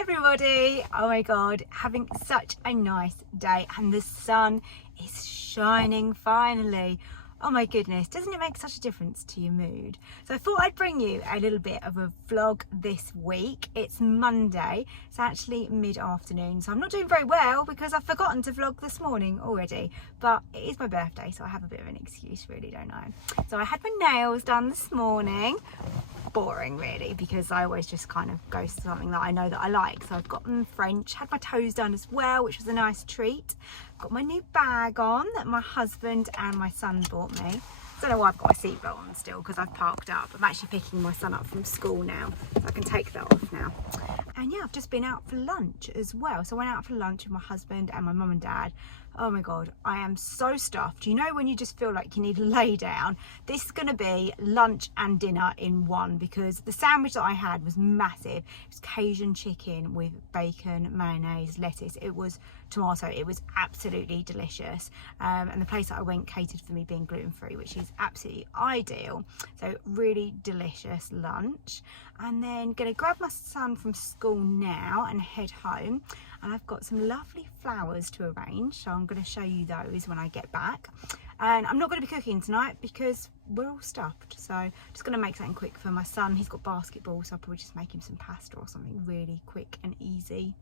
everybody. Oh my god, having such a nice day and the sun is shining finally. Oh my goodness, doesn't it make such a difference to your mood? So I thought I'd bring you a little bit of a vlog this week. It's Monday, it's actually mid-afternoon, so I'm not doing very well because I've forgotten to vlog this morning already, but it is my birthday, so I have a bit of an excuse really, don't I? So I had my nails done this morning. Boring really, because I always just kind of go to something that I know that I like. So I've got them French, had my toes done as well, which was a nice treat. Got my new bag on that my husband and my son bought me. Don't know why I've got my seatbelt on still, because I've parked up. I'm actually picking my son up from school now, so I can take that off now. And yeah, I've just been out for lunch as well. So I went out for lunch with my husband and my mum and dad. Oh my god, I am so stuffed. You know when you just feel like you need to lay down? This is going to be lunch and dinner in one, because the sandwich that I had was massive. It was Cajun chicken with bacon, mayonnaise, lettuce. It was tomato. It was absolutely delicious. And the place that I went catered for me being gluten-free, which is absolutely ideal. So really delicious lunch. And then going to grab my son from school now and head home. And I've got some lovely flowers to arrange, so I'm going to show you those when I get back. And I'm not going to be cooking tonight because we're all stuffed, so I'm just going to make something quick for my son. He's got basketball, so I'll probably just make him some pasta or something really quick and easy.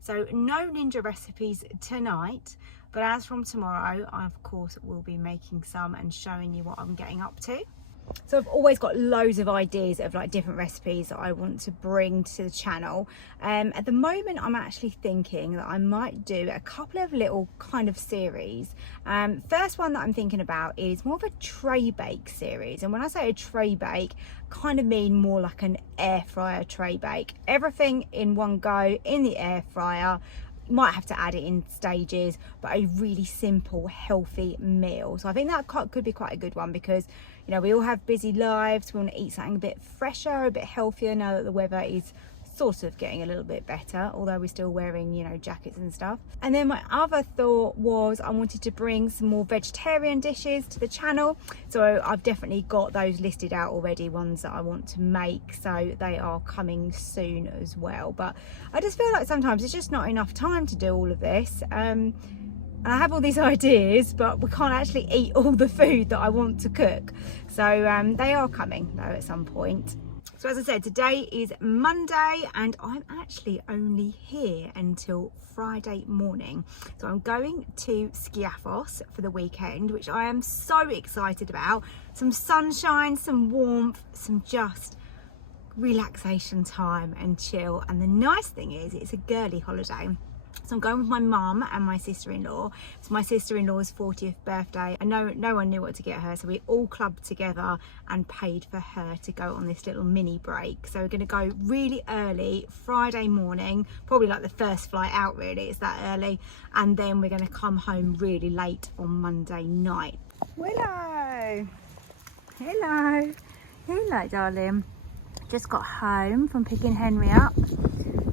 So no ninja recipes tonight, but as from tomorrow I of course will be making some and showing you what I'm getting up to. So I've always got loads of ideas of like different recipes that I want to bring to the channel. At the moment I'm actually thinking that I might do a couple of little kind of series. First one that I'm thinking about is more of a tray bake series, and when I say a tray bake, kind of mean more like an air fryer tray bake. Everything in one go in the air fryer. Might have to add it in stages, but a really simple healthy meal. So I think that could be quite a good one, because you know we all have busy lives. We want to eat something a bit fresher, a bit healthier now that the weather is sort of getting a little bit better, although we're still wearing, you know, jackets and stuff. And then my other thought was I wanted to bring some more vegetarian dishes to the channel, so I've definitely got those listed out already, ones that I want to make, so they are coming soon as well. But I just feel like sometimes it's just not enough time to do all of this. And I have all these ideas, but we can't actually eat all the food that I want to cook. So they are coming though at some point. So as I said, today is Monday and I'm actually only here until Friday morning. So I'm going to Skiathos for the weekend, which I am so excited about. Some sunshine, some warmth, some just relaxation time and chill. And the nice thing is it's a girly holiday. So I'm going with my mum and my sister-in-law. It's my sister-in-law's 40th birthday, and no one knew what to get her, so we all clubbed together and paid for her to go on this little mini break. So we're going to go really early Friday morning, probably like the first flight out really, it's that early, and then we're going to come home really late on Monday night. Willow! Hello! Hello darling. Just got home from picking Henry up.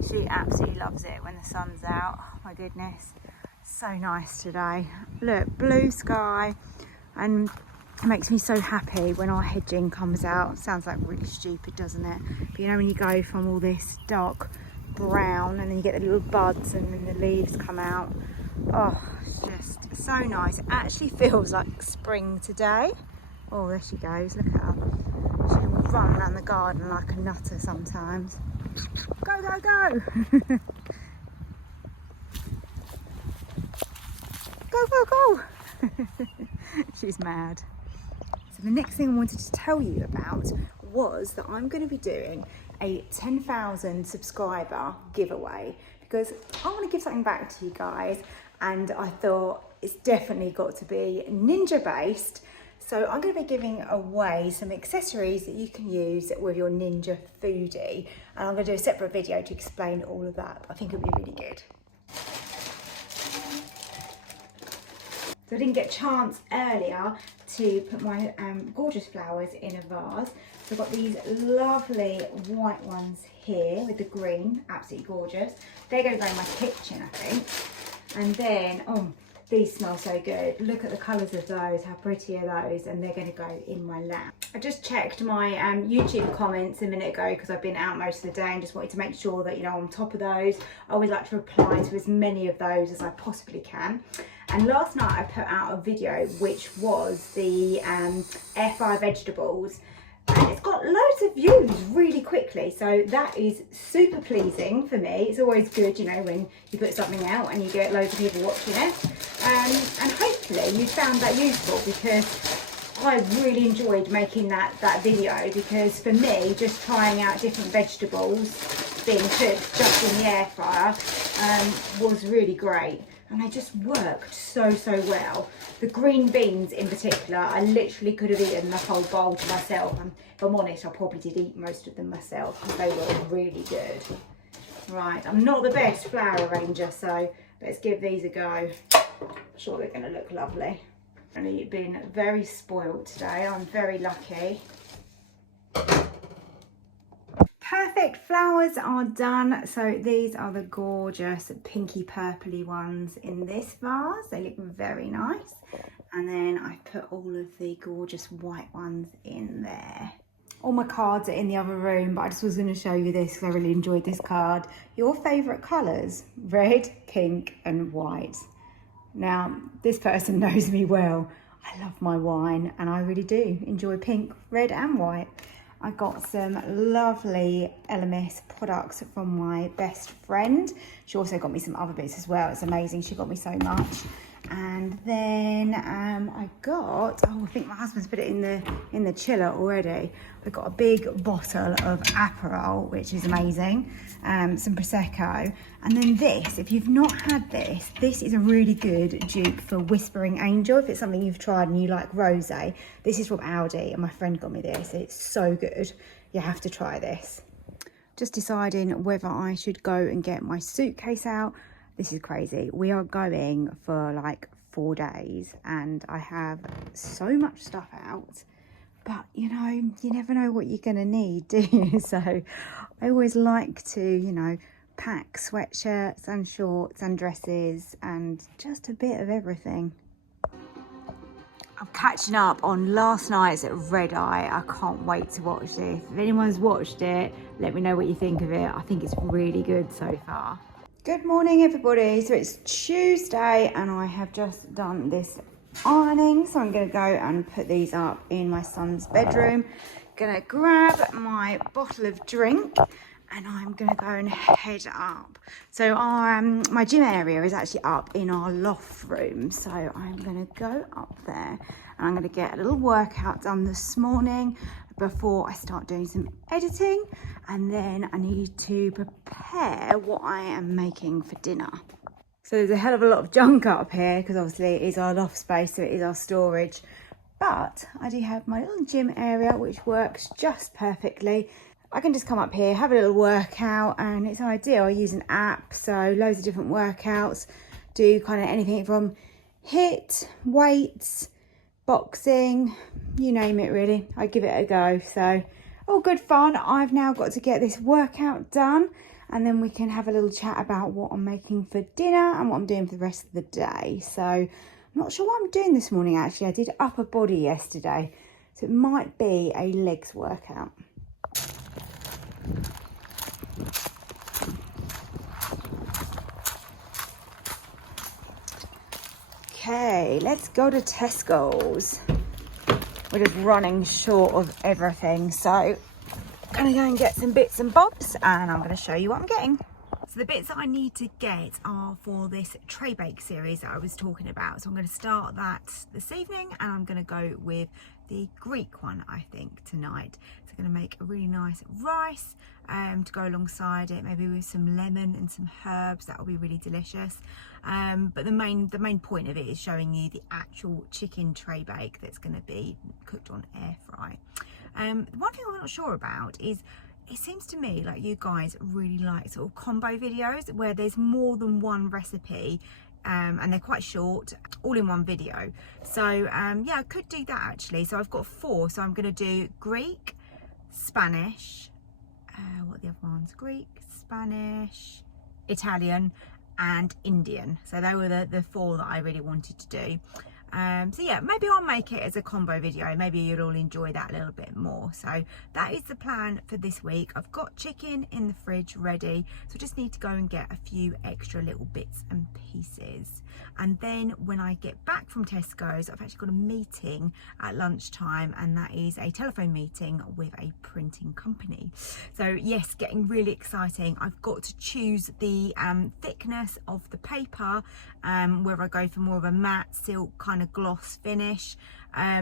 She absolutely loves it when the sun's out. Oh my goodness, so nice today. Look, blue sky, and it makes me so happy when our hedging comes out. Sounds like really stupid, doesn't it? But you know when you go from all this dark brown and then you get the little buds and then the leaves come out. Oh, it's just so nice. It actually feels like spring today. Oh, there she goes, look at her. She will run around the garden like a nutter sometimes. Go, go, go! Go, go, go! She's mad. So the next thing I wanted to tell you about was that I'm going to be doing a 10,000 subscriber giveaway, because I want to give something back to you guys, and I thought it's definitely got to be ninja based. So I'm going to be giving away some accessories that you can use with your Ninja Foodi, and I'm going to do a separate video to explain all of that. I think it'll be really good. So I didn't get a chance earlier to put my gorgeous flowers in a vase. So I've got these lovely white ones here with the green, absolutely gorgeous. They're going to go in my kitchen, I think. And then, oh, These smell so good. Look at the colours of those, how pretty are those, and they're going to go in my lap. I just checked my YouTube comments a minute ago because I've been out most of the day and just wanted to make sure that, you know, I'm on top of those. I always like to reply to as many of those as I possibly can. And last night I put out a video which was the air fryer vegetables. And it's got loads of views really quickly, so that is super pleasing for me. It's always good, you know, when you put something out and you get loads of people watching it. And hopefully you found that useful, because I really enjoyed making that video, because for me, just trying out different vegetables being cooked just in the air fryer was really great. And they just worked so well. The green beans in particular, I literally could have eaten the whole bowl to myself. And if I'm honest, I probably did eat most of them myself because they were really good. Right, I'm not the best flour arranger, so let's give these a go. I'm sure they're gonna look lovely. I've been very spoiled today, I'm very lucky. Perfect, flowers are done. So these are the gorgeous pinky purpley ones in this vase. They look very nice. And then I put all of the gorgeous white ones in there. All my cards are in the other room, but I just was going to show you this because I really enjoyed this card. Your favourite colours, red, pink and white. Now, this person knows me well. I love my wine and I really do enjoy pink, red and white. I got some lovely LMS products from my best friend. She also got me some other bits as well. It's amazing, she got me so much. And then I got, oh, I think my husband's put it in the chiller already. I got a big bottle of Aperol, which is amazing, some Prosecco. And then this, if you've not had this, this is a really good dupe for Whispering Angel. If it's something you've tried and you like rosé, this is from Aldi and my friend got me this. It's so good. You have to try this. Just deciding whether I should go and get my suitcase out. This is crazy. We are going for like 4 days and I have so much stuff out, but you know, you never know what you're gonna need, do you? So I always like to, you know, pack sweatshirts and shorts and dresses and just a bit of everything. I'm catching up on last night's Red Eye. I can't wait to watch this. If anyone's watched it, let me know what you think of it. I think it's really good so far. Good morning everybody. So it's Tuesday and I have just done this ironing, so I'm going to go and put these up in my son's bedroom. Gonna grab my bottle of drink and I'm gonna go and head up. So our my gym area is actually up in our loft room, so I'm gonna go up there and I'm gonna get a little workout done this morning before I start doing some editing, and then I need to prepare what I am making for dinner. So there's a hell of a lot of junk up here because obviously it is our loft space, so it is our storage. But I do have my little gym area which works just perfectly. I can just come up here, have a little workout, and it's ideal. I use an app, so loads of different workouts. Do kind of anything from HIIT, weights, boxing, you name it really. I give it a go. So all good fun. I've now got to get this workout done and then we can have a little chat about what I'm making for dinner and what I'm doing for the rest of the day. So I'm not sure what I'm doing this morning actually. I did upper body yesterday, so it might be a legs workout. Okay, let's go to Tesco's. We're just running short of everything, so I'm gonna go and get some bits and bobs and I'm gonna show you what I'm getting. So the bits that I need to get are for this tray bake series that I was talking about. So I'm going to start that this evening and I'm going to go with the Greek one, I think, tonight. So I'm going to make a really nice rice to go alongside it, maybe with some lemon and some herbs. That will be really delicious. But the main point of it is showing you the actual chicken tray bake that's going to be cooked on air fry. One thing I'm not sure about is, it seems to me like you guys really like sort of combo videos where there's more than one recipe and they're quite short, all in one video. So yeah, I could do that actually. So I've got 4, so I'm going to do Greek, Spanish, what are the other ones? Greek, Spanish, Italian, and Indian. So they were the 4 that I really wanted to do. So yeah, maybe I'll make it as a combo video. Maybe you'll all enjoy that a little bit more. So that is the plan for this week. I've got chicken in the fridge ready, so I just need to go and get a few extra little bits and pieces. And then when I get back from Tesco's, I've actually got a meeting at lunchtime, and that is a telephone meeting with a printing company. So yes, getting really exciting. I've got to choose the thickness of the paper, whether I go for more of a matte silk kind of gloss finish.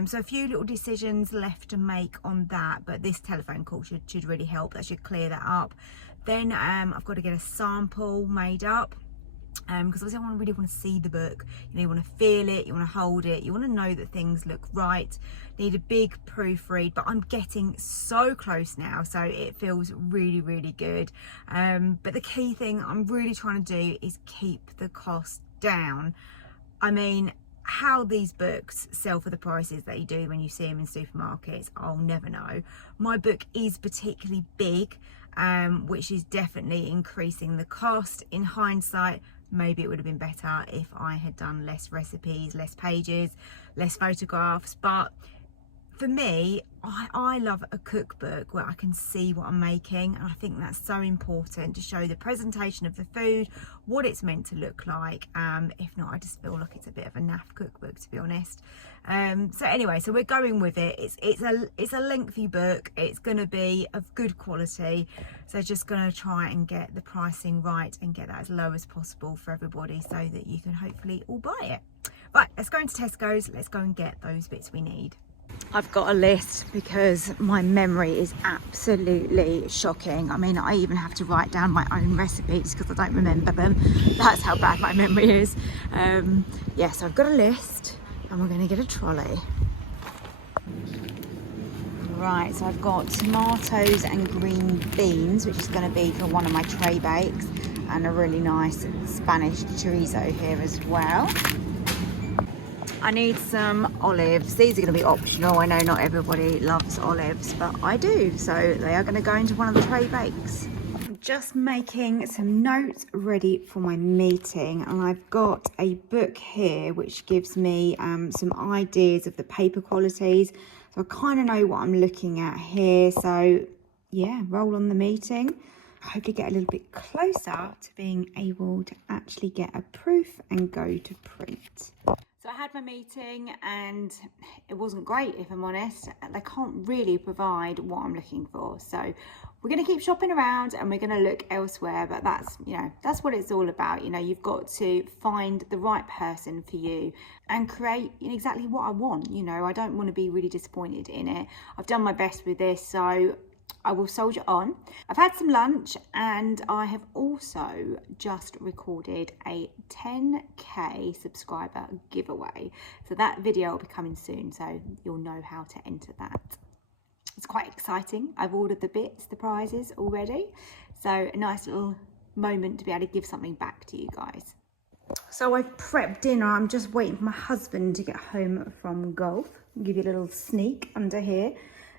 So a few little decisions left to make on that, but this telephone call should really help. That should clear that up. Then I've got to get a sample made up, because obviously I really want to see the book. You know, you want to feel it, you want to hold it, you want to know that things look right. Need a big proofread, but I'm getting so close now, so it feels really, really good. But the key thing I'm really trying to do is keep the cost down. I mean, how these books sell for the prices they do when you see them in supermarkets, I'll never know. My book is particularly big, which is definitely increasing the cost. In hindsight, maybe it would have been better if I had done less recipes, less pages, less photographs. But for me, I love a cookbook where I can see what I'm making, and I think that's so important to show the presentation of the food, what it's meant to look like. If not, I just feel like it's a bit of a naff cookbook, to be honest. So anyway, so we're going with it. It's a lengthy book. It's going to be of good quality, so just going to try and get the pricing right and get that as low as possible for everybody, so that you can hopefully all buy it. Right, let's go into Tesco's. Let's go and get those bits we need. I've got a list because my memory is absolutely shocking. I mean, I even have to write down my own recipes because I don't remember them. That's how bad my memory is. Yeah, so I've got a list and we're going to get a trolley. Right, so I've got tomatoes and green beans, which is going to be for one of my tray bakes, and a really nice Spanish chorizo here as well. I need some olives. These are going to be optional. I know not everybody loves olives, but I do. So they are going to go into one of the tray bakes. I'm just making some notes ready for my meeting. And I've got a book here which gives me some ideas of the paper qualities. So I kind of know what I'm looking at here. So yeah, roll on the meeting. Hopefully get a little bit closer to being able to actually get a proof and go to print. So I had my meeting and it wasn't great, if I'm honest. They can't really provide what I'm looking for. So we're going to keep shopping around and we're going to look elsewhere. But that's, you know, that's what it's all about. You know, you've got to find the right person for you and create exactly what I want. You know, I don't want to be really disappointed in it. I've done my best with this, so I will soldier on. I've had some lunch and I have also just recorded a 10k subscriber giveaway. So that video will be coming soon, so you'll know how to enter that. It's quite exciting. I've ordered the bits, the prizes already. So a nice little moment to be able to give something back to you guys. So I've prepped dinner. I'm just waiting for my husband to get home from golf. I'll give you a little sneak under here.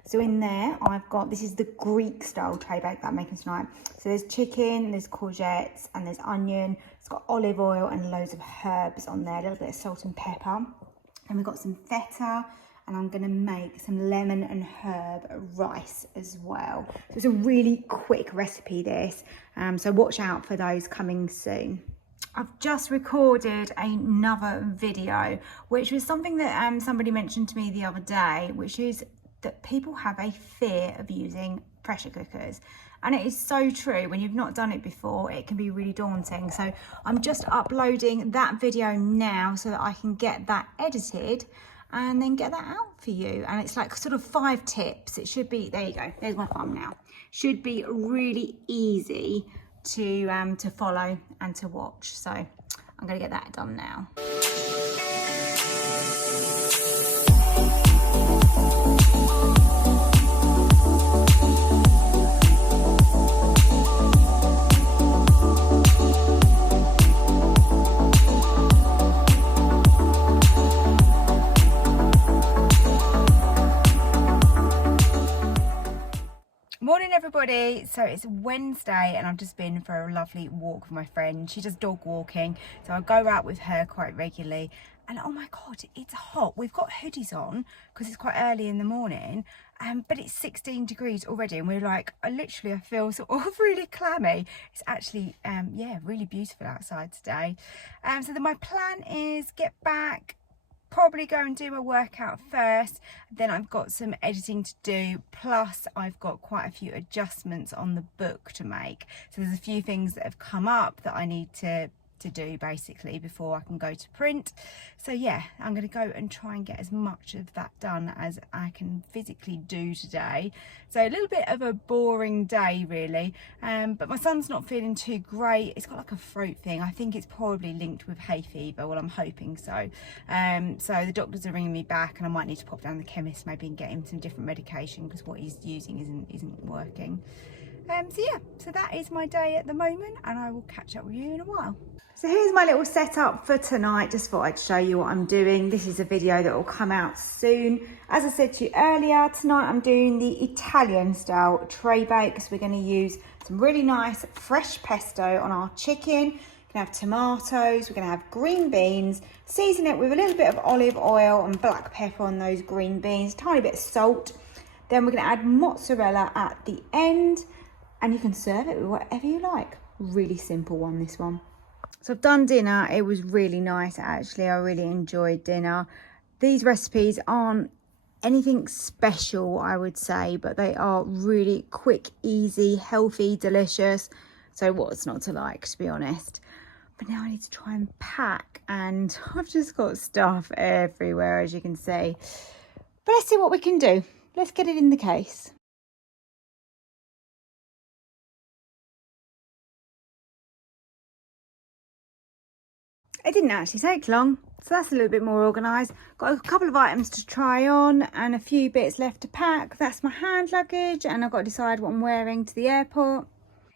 So in there, I've got, this is the Greek style tray bake that I'm making tonight. So there's chicken, there's courgettes, and there's onion. It's got olive oil and loads of herbs on there, a little bit of salt and pepper. And we've got some feta, and I'm gonna make some lemon and herb rice as well. So it's a really quick recipe, this. So watch out for those coming soon. I've just recorded another video, which was something that somebody mentioned to me the other day, which is that people have a fear of using pressure cookers, and it is so true. When you've not done it before, it can be really daunting. So I'm just uploading that video now so that I can get that edited and then get that out for you. And it's like sort of 5 tips. It should be, there you go, there's my thumbnail. Should be really easy to follow and to watch. So I'm gonna get that done now. everybody. So it's Wednesday and I've just been for a lovely walk with my friend. She does dog walking, so I go out with her quite regularly. And oh my God, it's hot. We've got hoodies on because it's quite early in the morning, but it's 16 degrees already. And we're like, I feel sort of really clammy. It's actually, yeah, really beautiful outside today. So then my plan is get back, probably go and do a workout first, then I've got some editing to do, plus I've got quite a few adjustments on the book to make. So there's a few things that have come up that I need to do basically before I can go to print. So yeah, I'm going to go and try and get as much of that done as I can physically do today. So a little bit of a boring day really, but my son's not feeling too great. It's got like a throat thing. I think it's probably linked with hay fever. Well, I'm hoping so. So the doctors are ringing me back and I might need to pop down to the chemist maybe and get him some different medication because what he's using isn't working. So yeah, so that is my day at the moment and I will catch up with you in a while. So here's my little setup for tonight. Just thought I'd show you what I'm doing. This is a video that will come out soon. As I said to you earlier, tonight I'm doing the Italian style tray bake. So we're going to use some really nice fresh pesto on our chicken. We're going to have tomatoes, we're going to have green beans, season it with a little bit of olive oil and black pepper on those green beans, tiny bit of salt. Then we're going to add mozzarella at the end and you can serve it with whatever you like. Really simple one, this one. So I've done dinner. It was really nice actually. I really enjoyed dinner. These recipes aren't anything special, I would say, but they are really quick, easy, healthy, delicious. So what's not to like, to be honest. But now I need to try and pack and I've just got stuff everywhere, as you can see. But let's see what we can do. Let's get it in the case. It didn't actually take long, so that's a little bit more organised. Got a couple of items to try on and a few bits left to pack. That's my hand luggage and I've got to decide what I'm wearing to the airport.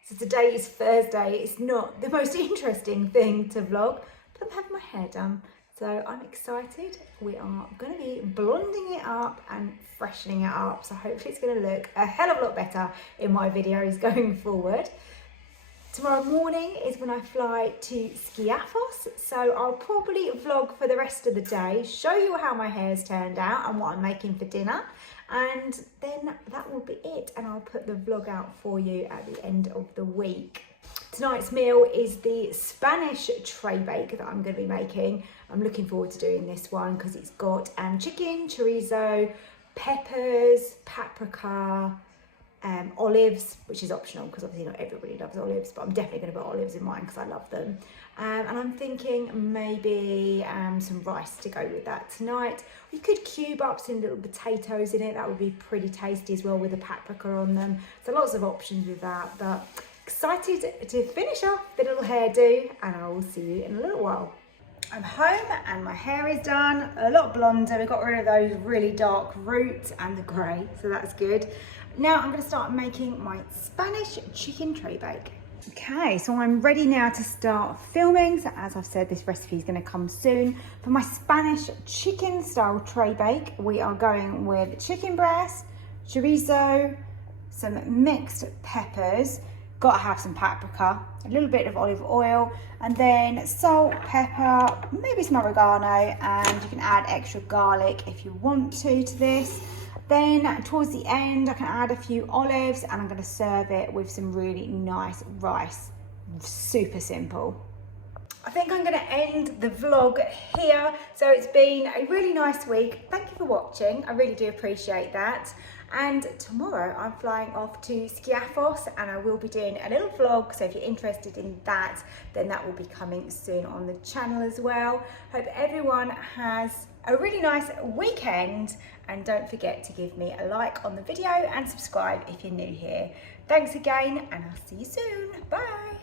So today is Thursday. It's not the most interesting thing to vlog, but I'm having my hair done. So I'm excited. We are going to be blonding it up and freshening it up. So hopefully it's going to look a hell of a lot better in my videos going forward. Tomorrow morning is when I fly to Skiathos, so I'll probably vlog for the rest of the day, show you how my hair's turned out and what I'm making for dinner, and then that will be it, and I'll put the vlog out for you at the end of the week. Tonight's meal is the Spanish tray bake that I'm going to be making. I'm looking forward to doing this one because it's got chicken, chorizo, peppers, paprika, olives, which is optional because obviously not everybody loves olives, but I'm definitely going to put olives in mine because I love them. And I'm thinking maybe some rice to go with that tonight. We could cube up some little potatoes in it. That would be pretty tasty as well with the paprika on them. So lots of options with that, but excited to finish off the little hairdo and I will see you in a little while. I'm home and my hair is done, a lot blonder. We got rid of those really dark roots and the grey, so that's good. Now I'm going to start making my Spanish chicken tray bake. Okay, so I'm ready now to start filming. So as I've said, this recipe is going to come soon. For my Spanish chicken style tray bake, we are going with chicken breast, chorizo, some mixed peppers, got to have some paprika, a little bit of olive oil, and then salt, pepper, maybe some oregano, and you can add extra garlic if you want to this. Then towards the end, I can add a few olives and I'm going to serve it with some really nice rice. Super simple. I think I'm going to end the vlog here. So it's been a really nice week. Thank you for watching. I really do appreciate that. And tomorrow I'm flying off to Skiathos and I will be doing a little vlog. So if you're interested in that, then that will be coming soon on the channel as well. Hope everyone has a really nice weekend and don't forget to give me a like on the video and subscribe if you're new here. Thanks again and I'll see you soon. Bye.